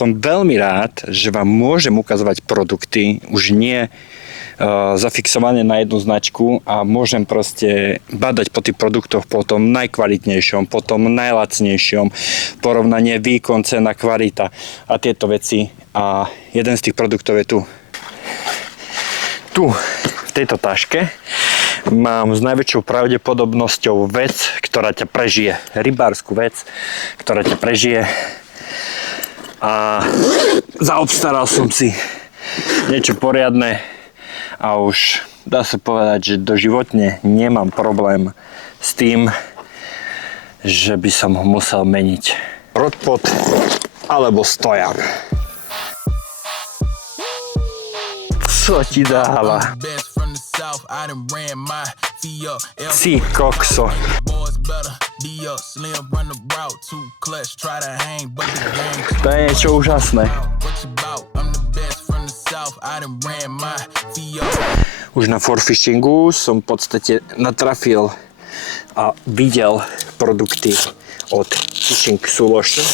Som veľmi rád, že vám môžem ukazovať produkty, už nie zafixované na jednu značku a môžem proste badať po tých produktoch po tom najkvalitnejšom, po tom najlacnejšom, porovnanie výkon, cena, kvalita a tieto veci. A jeden z tých produktov je tu. Tu, v tejto taške, mám s najväčšou pravdepodobnosťou vec, ktorá ťa prežije. Rybárskú vec, ktorá ťa prežije. A zaobstaral som si niečo poriadne a už dá sa povedať, že doživotne nemám problém s tým, že by som ho musel meniť. Rodpot alebo stojan. Co ti dáva? Si kokso. To je niečo úžasné. Už na forfishingu som v podstate natrafil a videl produkty od Fishing Solution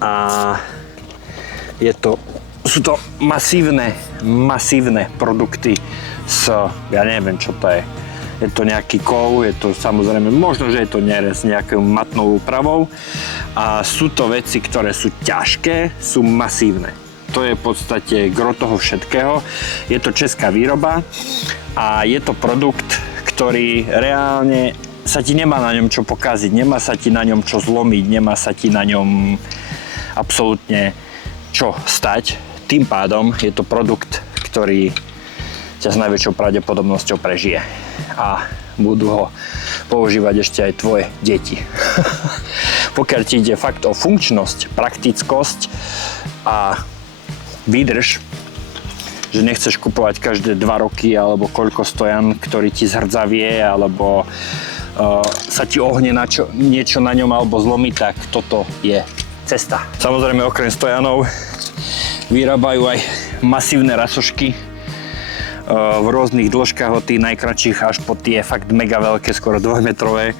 a sú to masívne produkty ja neviem čo to je. Je to nejaký kov, je to samozrejme, možno, že je to nerez s nejakou matnou úpravou a sú to veci, ktoré sú ťažké, sú masívne. To je v podstate gro toho všetkého. Je to česká výroba a je to produkt, ktorý reálne sa ti nemá na ňom čo pokaziť, nemá sa ti na ňom čo zlomiť, nemá sa ti na ňom absolútne čo stať. Tým pádom je to produkt, ktorý ťa s najväčšou pravdepodobnosťou prežije a budú ho používať ešte aj tvoje deti. Pokiaľ ti ide fakt o funkčnosť, praktickosť a výdrž, že nechceš kupovať každé 2 roky alebo koľko stojan, ktorý ti zhrdzavie alebo sa ti ohne niečo na ňom alebo zlomí, tak toto je cesta. Samozrejme okrem stojanov vyrábajú aj masívne rasošky v rôznych dĺžkach od tých najkratších až po tie fakt mega veľké, skoro 2-metrové.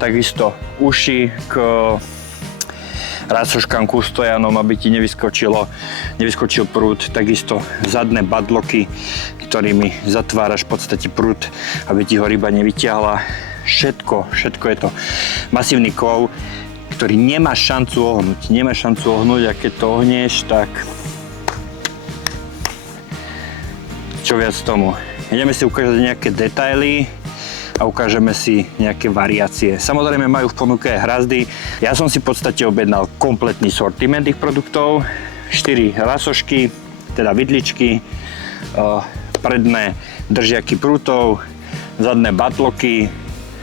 Takisto uši k rasoškám, ku stojanom, aby ti nevyskočil prúd. Takisto zadné badloky, ktorými zatváraš v podstate prúd, aby ti ho ryba nevyťahla. Všetko je to masívny kov, ktorý nemá šancu ohnúť. A keď to ohnieš, tak čo viac tomu. Ideme si ukázať nejaké detaily a ukážeme si nejaké variácie. Samozrejme majú v ponuke aj hrazdy. Ja som si v podstate objednal kompletný sortiment tých produktov. 4 rasošky, teda vidličky, predné držiaky prútov, zadné batloky,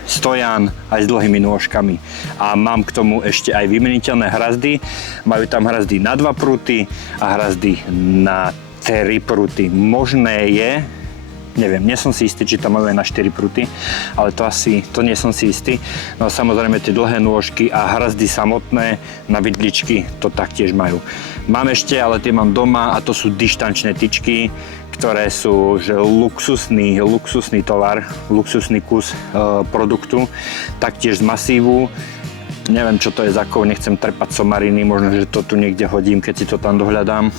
stojan aj s dlhými nôžkami. A mám k tomu ešte aj vymeniteľné hrazdy. Majú tam hrazdy na 2 prúty a hrazdy na 3 prúty. Možné je, neviem, nie som si istý, či tam majú aj na 4 prúty, ale to nie som si istý. No a samozrejme tie dlhé nôžky a hrazdy samotné na vidličky to taktiež majú. Mám ešte, ale tie mám doma a to sú dištančné tyčky, ktoré sú že luxusný tovar, luxusný kus produktu, taktiež z masívu. Neviem, čo to je za kov, nechcem trepať somariny, možno, že to tu niekde hodím, keď si to tam dohľadám.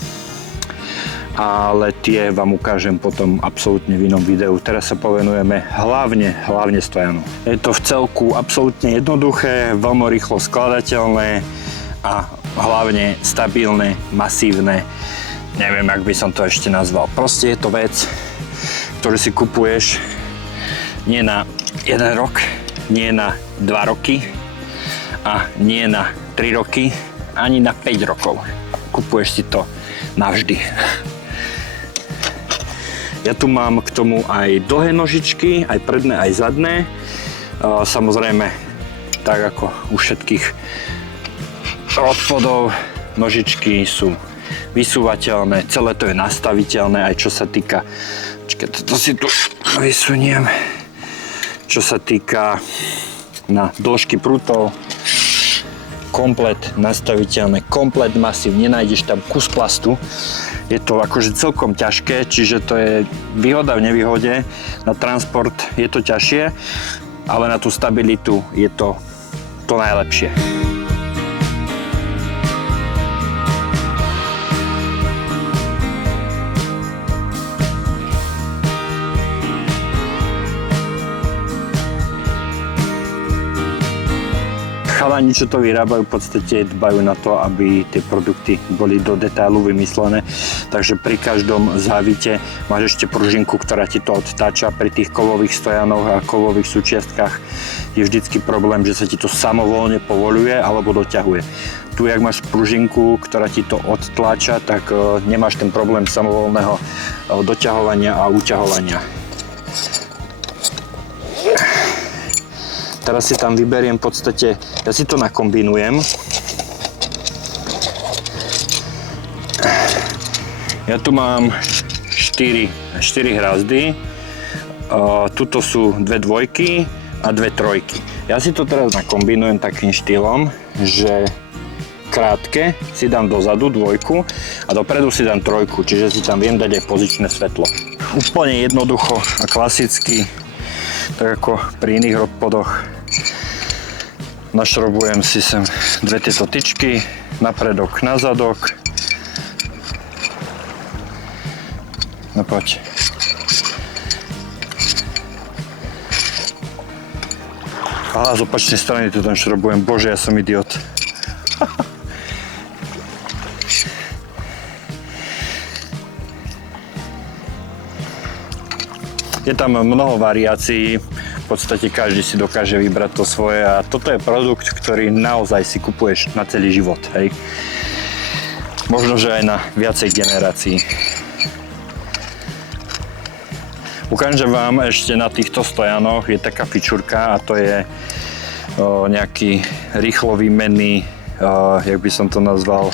Ale tie vám ukážem potom absolútne v inom videu. Teraz sa povenujeme hlavne stojanu. Je to v celku absolútne jednoduché, veľmi rýchlo skladateľné a hlavne stabilné, masívne. Neviem, jak by som to ešte nazval. Proste je to vec, ktorú si kupuješ nie na 1 rok, nie na 2 roky a nie na 3 roky, ani na 5 rokov. Kupuješ si to navždy. Ja tu mám k tomu aj dlhé nožičky, aj predné, aj zadné. Samozrejme, tak ako u všetkých odpadov, nožičky sú vysúvateľné, celé to je nastaviteľné, aj čo sa týka, toto si tu vysuniem, čo sa týka na dĺžky prútov, komplet nastaviteľné, komplet masív, nenájdeš tam kus plastu. Je to akože celkom ťažké, čiže to je výhoda v nevýhode. Na transport je to ťažšie. ale na tú stabilitu je to najlepšie. Chalani, čo to vyrábajú, v podstate dbajú na to, aby tie produkty boli do detailu vymyslené. Takže pri každom závite máš ešte pružinku, ktorá ti to odtáča. Pri tých kovových stojanoch a kovových súčiastkách je vždycky problém, že sa ti to samovolne povoľuje alebo doťahuje. Tu, jak máš pružinku, ktorá ti to odtláča, tak nemáš ten problém samovolného doťahovania a uťahovania. Teraz si tam vyberiem v podstate, ja si to nakombinujem. Ja tu mám 4 hrazdy. Tuto sú 2 dvojky a 2 trojky. Ja si to teraz nakombinujem takým štýlom, že krátke si dám dozadu dvojku a dopredu si dám trojku, čiže si tam viem dať aj pozičné svetlo. Úplne jednoducho a klasicky, tak ako pri iných robotoch. Našrobujem si sem 2 tieto tyčky, napredok, na zadok. No poď. Aha, z opačnej strany to tam šrobujem. Bože, ja som idiot. Je tam mnoho variácií. V podstate každý si dokáže vybrať to svoje a toto je produkt, ktorý naozaj si kupuješ na celý život, hej. Možno, že aj na viacej generácií. Ukážem vám ešte na týchto stojanoch, je taká fičurka a to je nejaký rýchlo výmenný, jak by som to nazval,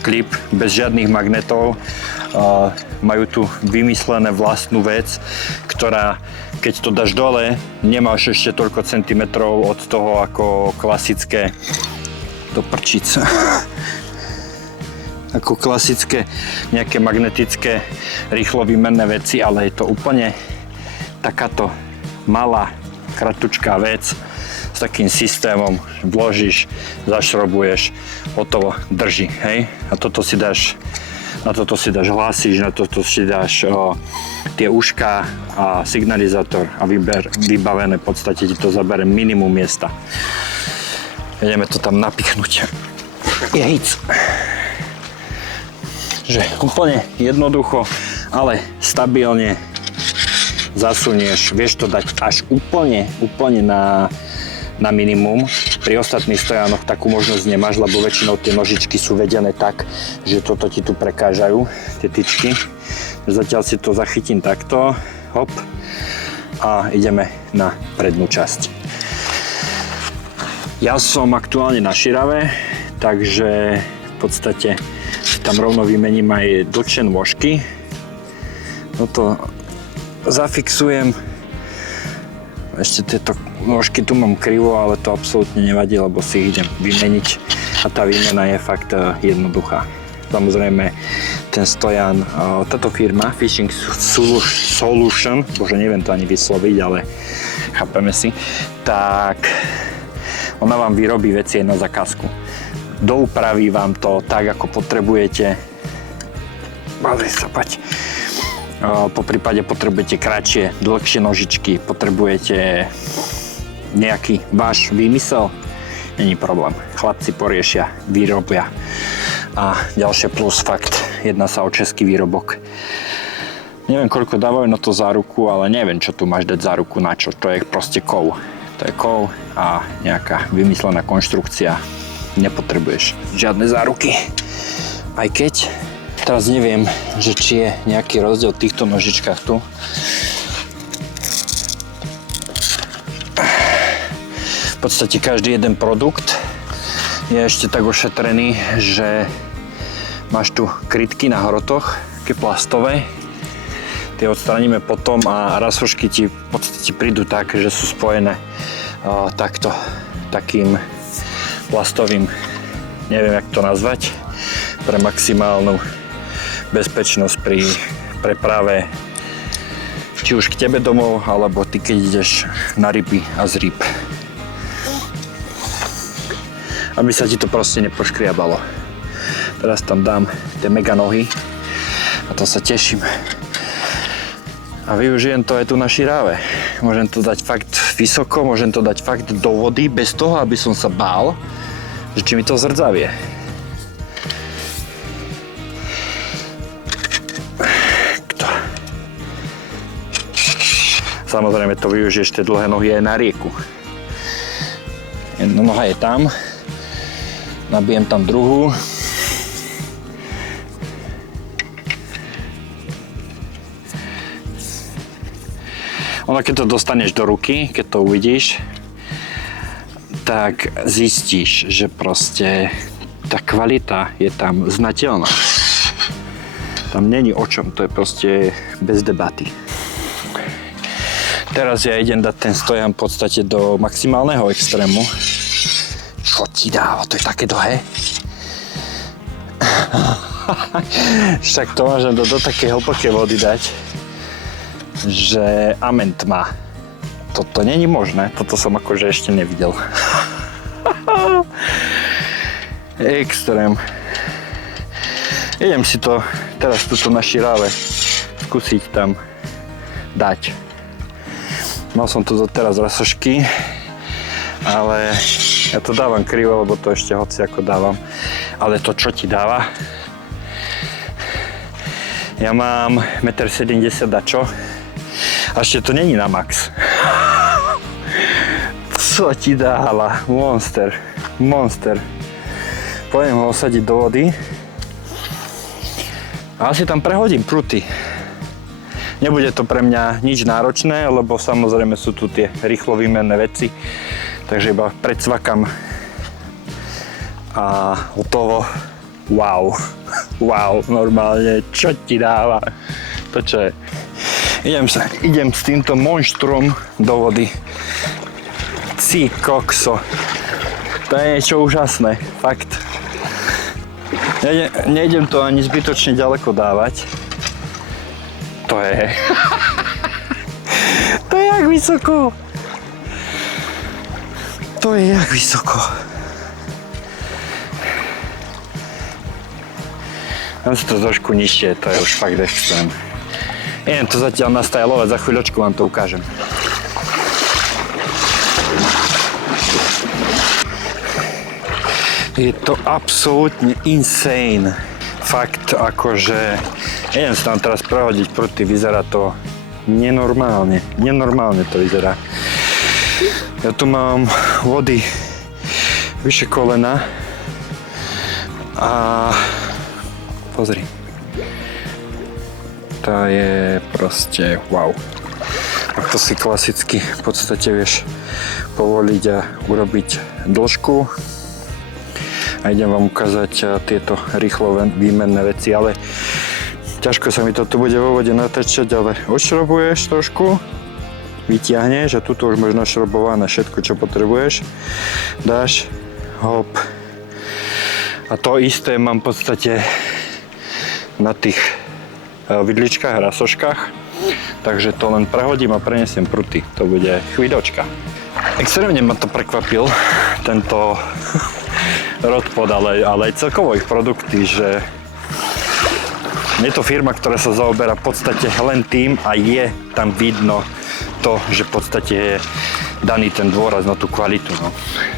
klip bez žiadnych magnetov. Majú tu vymyslené vlastnú vec, ktorá, keď to dáš dole, nemáš ešte toľko centimetrov od toho ako klasické do prčic. Ako klasické nejaké magnetické rýchlo výmenné veci, ale je to úplne takáto malá, kratučká vec s takým systémom, vložíš, zašrobuješ, hotovo, drží, hej? A toto si dáš, na toto si dáš hlasíš, na toto si dáš tie ušká a signalizátor a vybavené, v podstate ti to zabere minimum miesta. Ideme to tam napichnúť. Je hic. Že úplne jednoducho, ale stabilne zasunieš, vieš to dať až úplne na minimum. Pri ostatných stojanoch takú možnosť nemáš, lebo väčšinou tie nožičky sú vedené tak, že toto ti tu prekážajú, tie tyčky. Zatiaľ si to zachytím takto, hop, a ideme na prednú časť. Ja som aktuálne na širave, takže v podstate tam rovno vymením aj dlhšie nôžky. Toto zafixujem. Ešte tieto nôžky tu mám krivo, ale to absolútne nevadí, lebo si ich idem vymeniť. A tá výmena je fakt jednoduchá. Samozrejme, ten stojan, táto firma Fishing Solution, bože, neviem to ani vysloviť, ale chápeme si, tak ona vám vyrobí veci aj na zakázku. Doupraví vám to tak, ako potrebujete. Po prípade potrebujete kratšie, dlhšie nožičky, potrebujete nejaký váš výmysel, není problém. Chlapci poriešia, vyrobia. A ďalšie plus, fakt, jedná sa o český výrobok. Neviem, koľko dávajú na to záruku, ale neviem, čo tu máš dať záruku na čo. To je proste kov. To je kov a nejaká vymyslená konštrukcia. Nepotrebuješ žiadne záruky. Aj keď teraz neviem, že či je nejaký rozdiel v týchto nožičkách tu. V podstate každý jeden produkt je ešte tak ošetrený, že máš tu krytky na hrotoch, také plastové. Tie odstraníme potom a rasošky ti v podstate prídu tak, že sú spojené takto, takým plastovým, neviem jak to nazvať, pre maximálnu bezpečnosť pri preprave Či už k tebe domov, alebo ty keď ideš na ryby a z rýb. Aby sa ti to proste nepoškriabalo. Teraz tam dám tie mega nohy a to sa teším. A využijem to aj tu na širáve. Môžem to dať fakt vysoko, môžem to dať fakt do vody, bez toho, aby som sa bál, že či mi to zrdzavie. Samozrejme to využiješ tie dlhé nohy aj na rieku. Jedna noha je tam. Nabijem tam druhú. Ono, keď to dostaneš do ruky, keď to uvidíš, tak zistíš, že proste tá kvalita je tam znateľná. Tam není o čom, to je proste bez debaty. Teraz ja idem dať ten stojan v podstate do maximálneho extrému. Čo ti dáva? To je také dlhé. Však to môžem do takej hlbokej vody dať, že amen tma. Toto není možné, toto som akože ešte nevidel. Extrém. Idem si to teraz tuto na širáve skúsiť tam dať. Mal som tu doteraz rasošky, ale ja to dávam krivo, lebo to ešte hoci ako dávam. Ale to čo ti dáva? Ja mám 1,70 m dačo a ešte to není na max. Co ti dáva? Monster. Monster. Poďme ho osadiť do vody a asi tam prehodím pruty. Nebude to pre mňa nič náročné, lebo samozrejme sú tu tie rýchlo výmenné veci, takže iba predsvakam a hotovo. Wow, wow, normálne, čo ti dáva? To čo je? Idem s týmto monštrom do vody. Cí kokso. To je niečo úžasné, fakt. Nejdem to ani zbytočne ďaleko dávať. To je... To je jak vysoko. To je jak vysoko. Dám si to trošku nižšie, to je už fakt extrém. Idem to zatiaľ nastajlovať, za chvíľočku vám to ukážem. Je to absolútne insane. Fakt, akože... Idem sa tam teraz prehodiť pruty, vyzerá to nenormálne. Nenormálne to vyzerá. Ja tu mám vody vyše kolena a pozri. To je proste wow. Ak to si klasicky v podstate vieš povoliť a urobiť dĺžku. A idem vám ukázať tieto rýchlo výmenné veci, ale ťažko sa mi to tu bude vo vode natáčať, ale odšrobuješ trošku, vytiahneš a tuto už máš našrobované všetko, čo potrebuješ. Dáš, hop. A to isté mám v podstate na tých vidličkách, rasoškách. Takže to len prehodím a prenesiem pruty. To bude chvíľočka. Extrémne ma to prekvapil, tento Rodpod, ale aj celkovo ich produkty, že je to firma, ktorá sa zaoberá v podstate len tým a je tam vidno to, že v podstate je daný ten dôraz na tú kvalitu. No.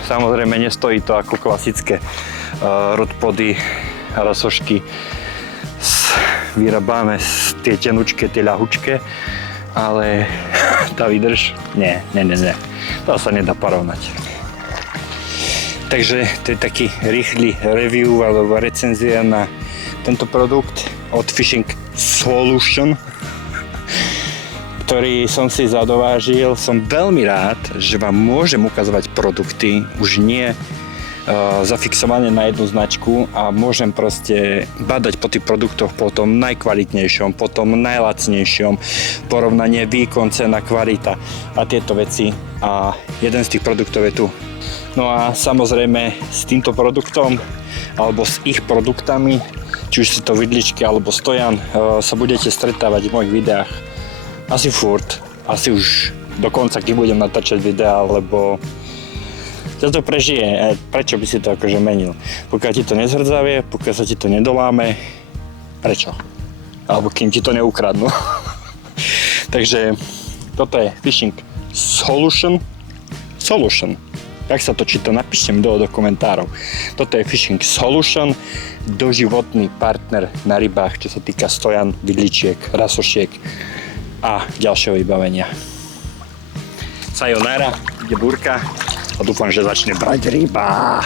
Samozrejme nestojí to ako klasické rodpody a rasošky vyrábame tie tenučké, tie ľahučké, ale tá výdrž, nie. To sa nedá porovnať. Takže to je taký rýchly review alebo recenzia na tento produkt od Fishing Solution, ktorý som si zadovážil. Som veľmi rád, že vám môžem ukazovať produkty, už nie zafixované na jednu značku a môžem proste badať po tých produktoch po tom najkvalitnejšom, po tom najlacnejšom, porovnanie výkon, cena, kvalita a tieto veci. A jeden z tých produktov je tu. No a samozrejme s týmto produktom alebo s ich produktami, či už sú to vidličky alebo stojan, sa budete stretávať v mojich videách Asi furt. Asi už dokonca, keď budem natáčať videá, lebo ťa to prežije. Prečo by si to akože menil? Pokiaľ ti to nezhrdzavie, pokiaľ sa ti to nedoláme, prečo? Alebo kým ti to neukradnú. Takže toto je Fishing Solution. Jak sa to číta, napíšte mi do komentárov. Toto je Fishing Solution, doživotný partner na rybách, čo sa týka stojan, vidličiek, rasošiek a ďalšieho vybavenia. Sayonara, ide búrka a dúfam, že začne brať ryba.